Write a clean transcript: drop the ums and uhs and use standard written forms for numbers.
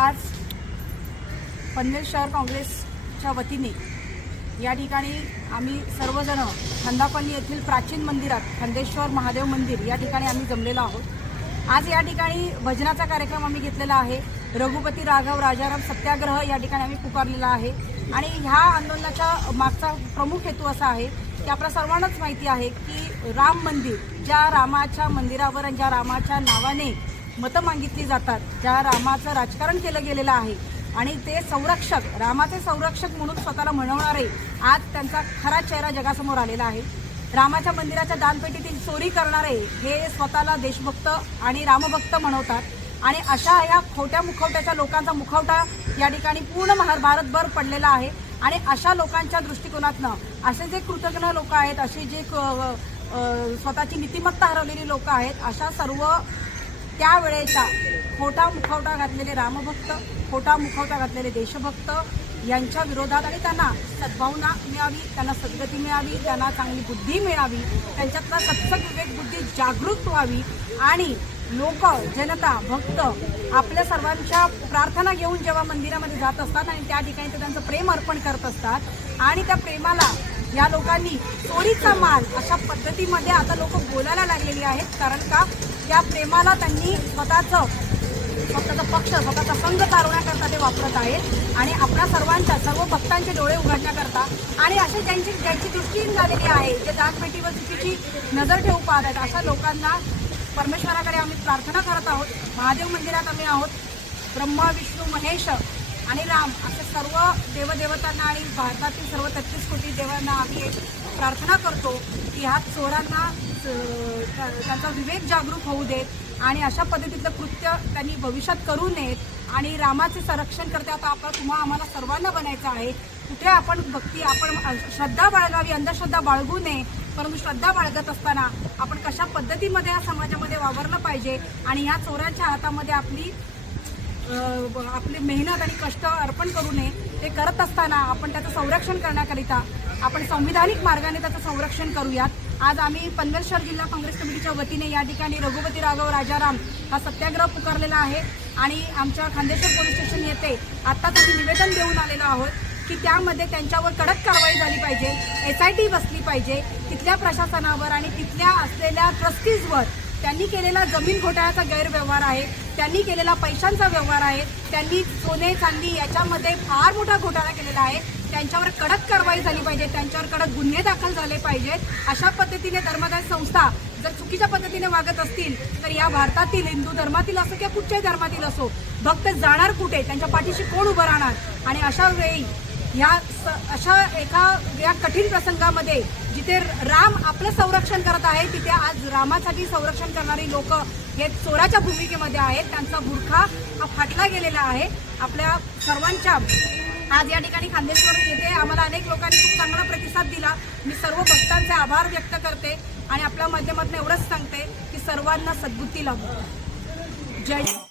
आज पनवेल शहर काँग्रेसच्या वतीने या ठिकाणी आम्ही सर्वजण खंदापल्ली येथील प्राचीन मंदिरात खंदेश्वर महादेव मंदिर या ठिकाणी आम्ही जमलेलो आहोत। आज या ठिकाणी भजनाचा कार्यक्रम आम्ही घेतलेला आहे। रघुपती राघव राजाराम सत्याग्रह या ठिकाणी आम्ही पुकारलेला आहे आणि ह्या आंदोलनाचा मागचा प्रमुख हेतू असा आहे की आपल्या सर्वांनाच माहिती आहे की राम मंदिर, ज्या रामाच्या मंदिरावर आणि ज्या रामाच्या नावाने मतं मागितली जातात, ज्या रामाचं राजकारण केलं गेलेलं आहे आणि ते संरक्षक, रामाचे संरक्षक म्हणून स्वतःला म्हणवणारे आज त्यांचा खरा चेहरा जगासमोर आलेला आहे। रामाच्या मंदिराच्या दानपेटीतील चोरी करणारे हे स्वतःला देशभक्त आणि रामभक्त म्हणवतात आणि अशा या खोट्या मुखवट्याच्या लोकांचा मुखवटा या ठिकाणी पूर्ण भारतभर पडलेला आहे आणि अशा लोकांच्या दृष्टिकोनातनं असे जे कृतज्ञ लोक आहेत, अशी जे स्वतःची नीतिमत्ता हरवलेली लोक आहेत, अशा सर्व त्यावेळेचा खोटा मुखवटा घातलेले रामभक्त, खोटा मुखवटा घातलेले देशभक्त यांच्या विरोधात आणि त्यांना सद्भावना मिळावी, त्यांना सद्गती मिळावी, त्यांना चांगली बुद्धी मिळावी, त्यांच्यातला सत्सग विवेक बुद्धी जागृत व्हावी आणि लोक, जनता, भक्त आपल्या सर्वांच्या प्रार्थना घेऊन जेव्हा मंदिरामध्ये जात असतात आणि त्या ठिकाणी ते त्यांचं प्रेम अर्पण करत असतात आणि त्या प्रेमाला या लोकांनी चोरीचा माल अशा पद्धतीमध्ये आता लोक बोलायला लागलेली आहेत। कारण का त्या प्रेमाला त्यांनी स्वतःचा पक्ष, स्वतःचा संघ चालवण्याकरता ते वापरत आहेत आणि आपल्या सर्वांच्या, सर्व भक्तांचे डोळे उघडण्याकरता आणि असे ज्यांची दृष्टी झालेली आहे, जे दानपेटीवर चुकीची नजर ठेवू पाहत आहेत, अशा लोकांना परमेश्वराकडे आम्ही प्रार्थना करत आहोत। महादेव मंदिरात आम्ही आहोत। ब्रह्मा, विष्णू, महेश आणि राम असे सर्व देवदेवतांना आणि भारतातील सर्व 33 कोटी देवांना आम्ही एक प्रार्थना करतो की ह्या चोरांना त्यांचा विवेक जागरूक होऊ देत आणि अशा पद्धतीचं कृत्य त्यांनी भविष्यात करू नयेत आणि रामाचे संरक्षण करते आता आम्हाला सर्वांना बनायचं आहे। कुठे आपण भक्ती, आपण श्रद्धा बाळगावी, अंधश्रद्धा बाळगू नये, परंतु श्रद्धा बाळगत असताना आपण कशा पद्धतीमध्ये या समाजामध्ये वावरलं पाहिजे आणि ह्या चोरांच्या हातामध्ये आपली मेहनत आणि कष्ट अर्पण करू नये। ते करत असताना आपण त्याचं संरक्षण करण्याकरिता आपण संविधानिक मार्गाने त्याचं संरक्षण करूयात। आज आम्ही पनवेल शहर जिल्हा काँग्रेस कमिटीच्या वतीने या ठिकाणी रघुपती राघव राजाराम हा सत्याग्रह पुकारलेला आहे आणि आमच्या खांदेश्वर पोलीस स्टेशन येथे आत्ताच आम्ही निवेदन देऊन आलेलो आहोत की त्यामध्ये त्यांच्यावर कडक कारवाई झाली पाहिजे, SIT बसली पाहिजे, तिथल्या प्रशासनावर आणि तिथल्या असलेल्या ट्रस्टीजवर त्यांनी केलेला जमीन घोटाळ्याचा गैरव्यवहार आहे, त्यांनी केलेला पैशांचा व्यवहार आहे, त्यांनी सोने चांदी याच्यामध्ये फार मोठा घोटाळा केलेला आहे, त्यांच्यावर कडक कारवाई झाली पाहिजे, त्यांच्यावर कडक गुन्हे दाखल झाले पाहिजेत। अशा पद्धतीने धर्मदाय संस्था जर चुकीच्या पद्धतीने वागत असतील तर या भारतातील हिंदू धर्मातील असो किंवा कुठच्याही धर्मातील असो, भक्त जाणार कुठे, त्यांच्या पाठीशी कोण उभं राहणार आणि अशा वेळी अशा या कठीण प्रसंगामध्ये जिथे राम आपलं संरक्षण करत आहे तिथे आज रामासाठी संरक्षण करणारी लोक हे चोराच्या भूमिकेमध्ये आहेत। त्यांचा बुरखा हा फाटला गेलेला आहे। आपल्या सर्वांच्या आज या ठिकाणी खांदेश्वर येथे आम्हाला अनेक लोकांनी खूप चांगला प्रतिसाद दिला। मी सर्व भक्तांचे आभार व्यक्त करते आणि आपल्या माध्यमातून एवढंच सांगते की सर्वांना सद्बुद्धी लाभो। जय